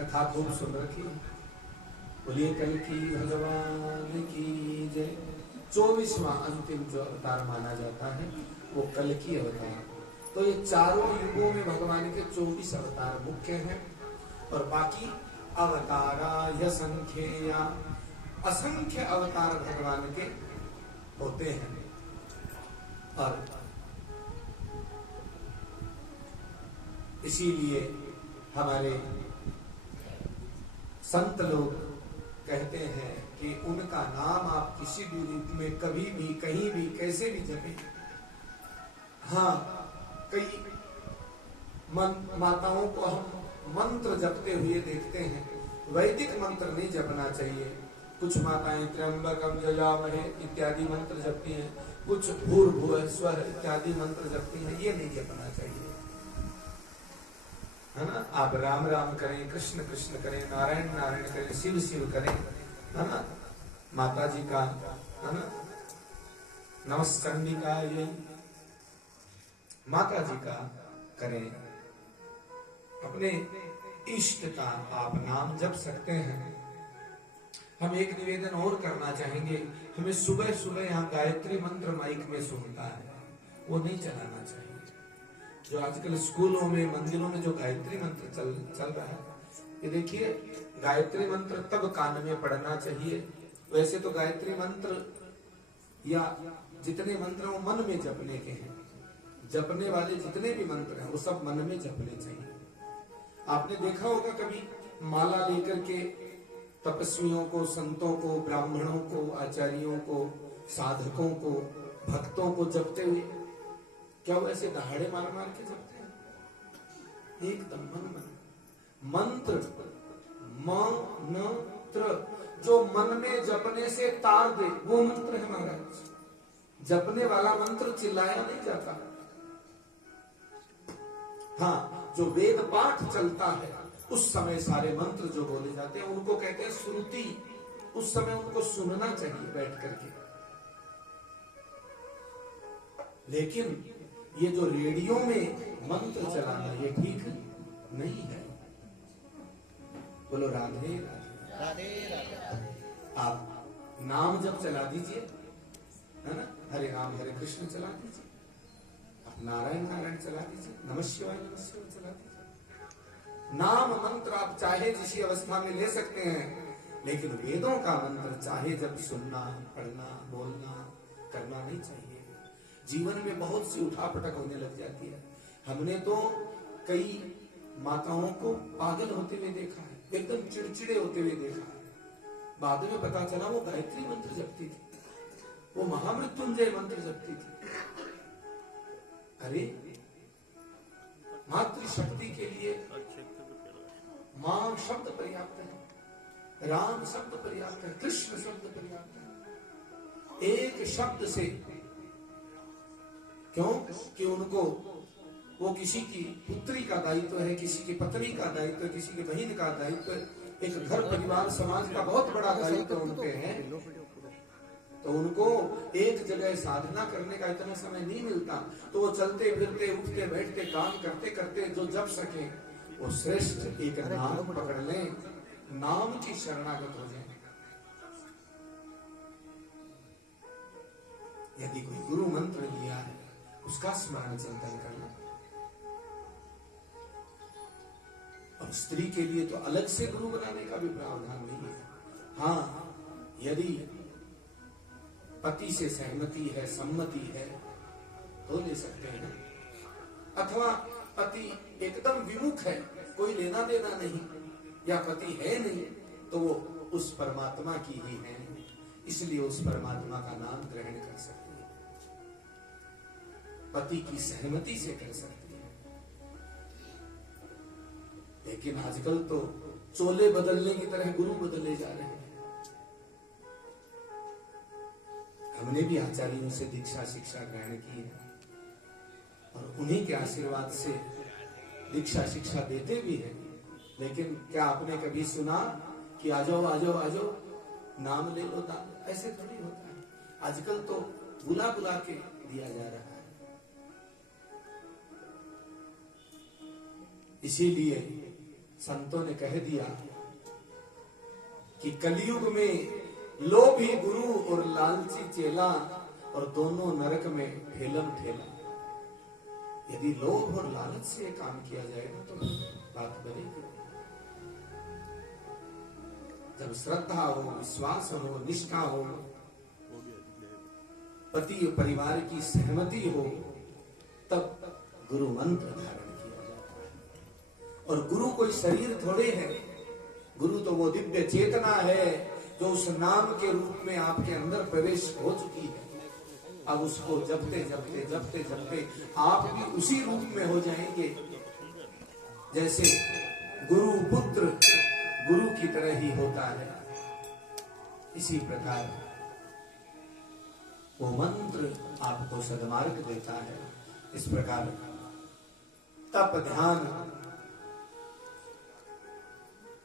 कथा खूब सुन रखी। बोलिए कल की भगवान की जय। 24वां अंतिम जो अवतार माना जाता है वो कल की अवतार। तो ये चारों युगों में भगवान के 24 अवतार मुख्य हैं और बाकी अवतारा असंख्य असंख्य अवतार भगवान के होते हैं। और इसीलिए हमारे संत लोग कहते हैं कि उनका नाम आप किसी भी रूप में कभी भी कहीं भी कैसे भी जपें। हाँ, कई माताओं को हम मंत्र जपते हुए देखते हैं, वैदिक मंत्र नहीं जपना चाहिए। कुछ माताएं त्र्यंबकम यजामहे इत्यादि मंत्र जपती हैं, कुछ भूर्भुवः स्वः इत्यादि मंत्र जपती हैं, ये नहीं जपना चाहिए, है ना। आप राम राम करें, कृष्ण कृष्ण करें, नारायण नारायण करें, शिव शिव करें, है ना। माता जी का, है ना, नमस्कंडिकायै माता जी का करें। अपने इष्ट का आप नाम जप सकते हैं। हम एक निवेदन और करना चाहेंगे, हमें सुबह सुबह यहाँ गायत्री मंत्र माइक में सुनता है, वो नहीं चलाना चाहिए। जो आजकल स्कूलों में मंदिरों में जो गायत्री मंत्र चल रहा है, ये देखिए, गायत्री मंत्र तब कान में पढ़ना चाहिए। वैसे तो गायत्री मंत्र या जितने मंत्र वो मन में जपने के हैं, जपने वाले जितने भी मंत्र हैं वो सब मन में जपने चाहिए। आपने देखा होगा कभी माला लेकर के तपस्वियों को, संतों को, ब्राह्मणों को, आचार्यों को, साधकों को, भक्तों को जपते हुए, क्या वो ऐसे दहाड़े मार मार के जपते हैं? एकदम मंत्र मंत्र जो मन में जपने से तार दे, वो मंत्र है महाराज। जपने वाला मंत्र चिल्लाया नहीं जाता। हाँ, जो वेद पाठ चलता है उस समय सारे मंत्र जो बोले जाते हैं उनको कहते हैं श्रुति। उस समय उनको सुनना चाहिए बैठ करके। लेकिन ये जो रेडियो में मंत्र चलाना ये ठीक नहीं है। बोलो राधे राधे राधे। आप नाम जब चला दीजिए, है ना, हरे राम हरे कृष्ण चला दीजिए, नारायण नारायण चला दीजिए, नमः शिवाय चला दीजिए। नाम मंत्र आप चाहे जिसी अवस्था में ले सकते हैं, लेकिन वेदों का मंत्र चाहे जब सुनना, पढ़ना, बोलना, करना नहीं चाहिए। जीवन में बहुत सी उठापटक होने लग जाती है। हमने तो कई माताओं को पागल होते हुए देखा है, एकदम चिड़चिड़े होते हुए देखा है। बाद में पता चला वो गायत्री मंत्र जपती थी, वो महामृत्युंजय मंत्र जपती थी। अरे, मातृशक्ति के लिए मां शब्द पर्याप्त है, राम शब्द पर्याप्त है, कृष्ण शब्द पर्याप्त है। एक शब्द से, क्यों कि उनको वो किसी की पुत्री का दायित्व है, किसी की पत्नी का दायित्व है, किसी की बहन का दायित्व है, एक घर परिवार समाज का बहुत बड़ा दायित्व उनपे है। तो उनको एक जगह साधना करने का इतना समय नहीं मिलता, तो वो चलते फिरते, उठते बैठते, काम करते करते जो जप सके वो श्रेष्ठ एक नाम पकड़ ले, नाम की शरणागत हो जाए। यदि कोई गुरु मंत्र लिया है उसका स्मरण चिंतन करना। और स्त्री के लिए तो अलग से गुरु बनाने का भी प्रावधान नहीं है। हाँ, यदि पति से सहमति है, सम्मति है तो ले सकते हैं, अथवा पति एकदम विमुख है, कोई लेना देना नहीं, या पति है नहीं, तो वो उस परमात्मा की ही है, इसलिए उस परमात्मा का नाम ग्रहण कर सकती है, पति की सहमति से कर सकती है। लेकिन आजकल तो चोले बदलने की तरह गुरु बदले जा रहे हैं। हमने भी आचार्यों से दीक्षा शिक्षा ग्रहण की है और उन्हीं के आशीर्वाद से दीक्षा शिक्षा देते भी हैं। लेकिन क्या आपने कभी सुना कि आ जाओ आ जाओ आ जाओ, नाम ले लो, नाम? ऐसे थोड़ी होता है। आजकल तो बुला बुला के दिया जा रहा है। इसीलिए संतों ने कह दिया कि कलयुग में लोभी गुरु और लालची चेला और दोनों नरक में ठेलम ठेला। यदि लोभ और लालच से काम किया जाएगा तो बात बनेगी। जब श्रद्धा हो, विश्वास हो, निष्ठा हो, पति और परिवार की सहमति हो, तब गुरु मंत्र धारण किया जाता है। और गुरु कोई शरीर थोड़े है, गुरु तो वो दिव्य चेतना है जो उस नाम के रूप में आपके अंदर प्रवेश हो चुकी है। अब उसको जपते जपते जपते जपते आप भी उसी रूप में हो जाएंगे, जैसे गुरु पुत्र गुरु की तरह ही होता है। इसी प्रकार वो मंत्र आपको सद्मार्ग देता है। इस प्रकार तप ध्यान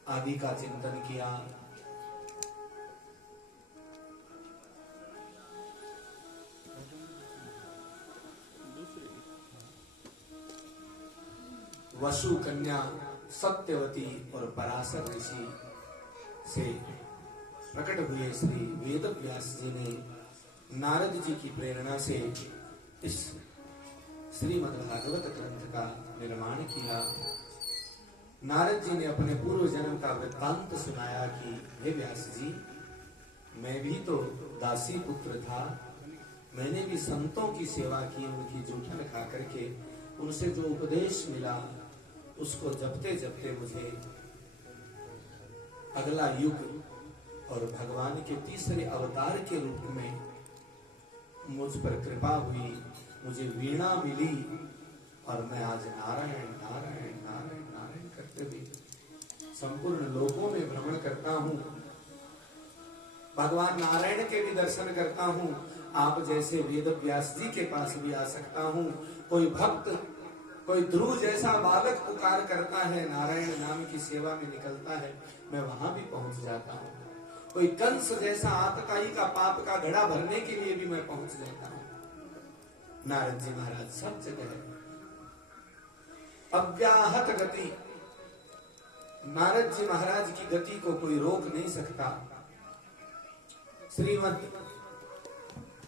आदि का चिंतन किया। वसु कन्या सत्यवती और पराशर ऋषि से प्रकट हुए श्री वेद व्यास जी ने नारद जी की प्रेरणा से इस श्रीमद् भागवत ग्रंथ का निर्माण किया। नारद जी ने अपने पूर्व जन्म का वृत्तांत सुनाया कि हे व्यास जी, मैं भी तो दासी पुत्र था, मैंने भी संतों की सेवा की, उनकी जूठन खा करके उनसे जो उपदेश मिला उसको जपते जपते मुझे अगला युग और भगवान के तीसरे अवतार के रूप में मुझ पर कृपा हुई, मुझे वीणा मिली और मैं आज नारायण नारायण नारायण नारायण करते हुए संपूर्ण लोकों में भ्रमण करता हूँ। भगवान नारायण के भी दर्शन करता हूँ। आप जैसे वेद व्यास जी के पास भी आ सकता हूँ। कोई भक्त, कोई ध्रुव जैसा बालक पुकार करता है, नारायण नाम की सेवा में निकलता है, मैं वहां भी पहुंच जाता हूँ। कोई कंस जैसा आतताई का पाप का घड़ा भरने के लिए भी मैं पहुंच जाता हूँ। नारद जी महाराज सब जगह अव्याहत गति, नारद जी महाराज की गति को कोई रोक नहीं सकता। श्रीमद्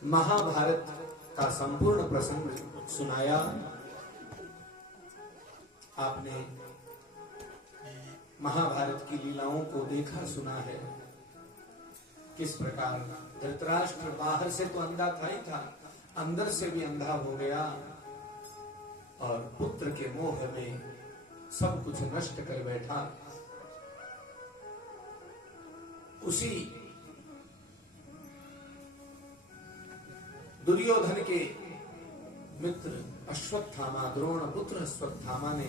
महाभारत का संपूर्ण प्रसंग सुनाया आपने। महाभारत की लीलाओं को देखा सुना है, किस प्रकार धृतराष्ट्र बाहर से तो अंधा था ही था, अंदर से भी अंधा हो गया और पुत्र के मोह में सब कुछ नष्ट कर बैठा। उसी दुर्योधन के मित्र अश्वत्थामा, द्रोण पुत्र अश्वत्थामा ने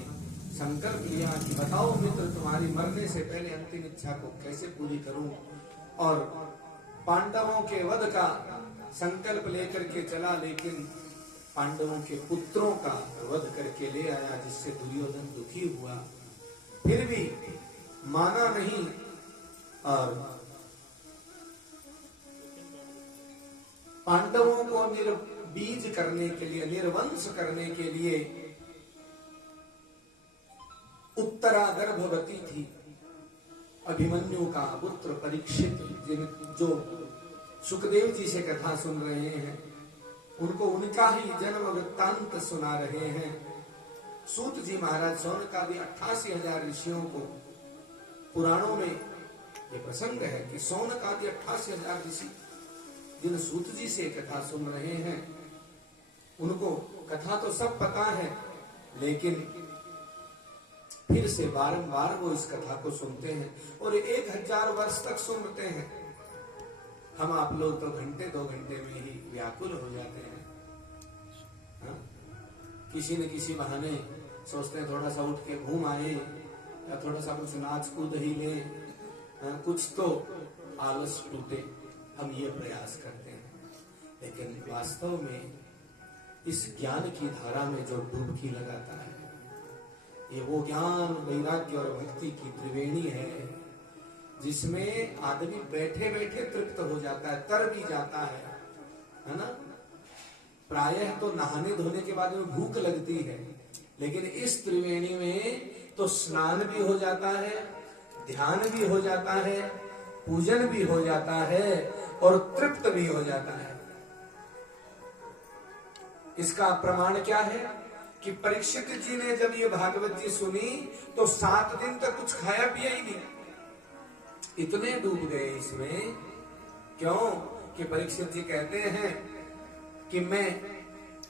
संकल्प लिया कि बताओ मित्र, तुम्हारी मरने से पहले अंतिम इच्छा को कैसे पूरी करूं। और पांडवों के वध का संकल्प लेकर के चला, लेकिन पांडवों के पुत्रों का वध करके ले आया, जिससे दुर्योधन दुखी हुआ। फिर भी माना नहीं और पांडवों को निर्बीज करने के लिए, निर्वंश करने के लिए उत्तरा गर्भवती थी अभिमन्यु का पुत्र परीक्षित, जो सुखदेव जी से कथा सुन रहे हैं, उनको उनका ही जन्म वृत्तांत सुना रहे हैं। सूत जी महाराज, सौनकादि 88,000 ऋषियों को पुराणों में ये प्रसंग है कि सौनकादि 88,000 ऋषि जिन सूत जी से कथा सुन रहे हैं, उनको कथा तो सब पता है, लेकिन फिर से बारंबार वो इस कथा को सुनते हैं और 1000 वर्ष तक सुनते हैं। हम आप लोग तो घंटे 2 घंटे में ही व्याकुल हो जाते हैं। हा? किसी न किसी बहाने सोचते हैं थोड़ा सा उठ के घूम आए या थोड़ा सा कुछ नाच कूद ही ले, कुछ तो आलस टूटे, हम ये प्रयास करते हैं। लेकिन वास्तव में इस ज्ञान की धारा में जो डुबकी लगाता है, ये वो ज्ञान, वैराग्य और भक्ति की त्रिवेणी है, जिसमें आदमी बैठे बैठे तृप्त हो जाता है, तर भी जाता है ना। प्रायः तो नहाने धोने के बाद में भूख लगती है, लेकिन इस त्रिवेणी में तो स्नान भी हो जाता है, ध्यान भी हो जाता है, पूजन भी हो जाता है और तृप्त भी हो जाता है। इसका प्रमाण क्या है कि परीक्षित जी ने जब ये भागवत जी सुनी तो 7 दिन तक कुछ खाया पिया ही नहीं, इतने डूब गए इसमें। क्यों कि परीक्षित जी कहते हैं कि मैं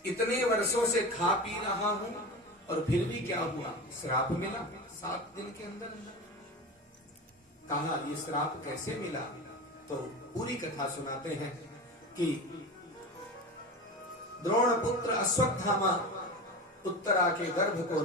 इतने वर्षों से खा पी रहा हूं और फिर भी क्या हुआ, श्राप मिला 7 दिन के अंदर अंदर। कहा ये श्राप कैसे मिला, तो पूरी कथा सुनाते हैं कि द्रोण पुत्र अश्वत्थामा उत्तरा के गर्भ को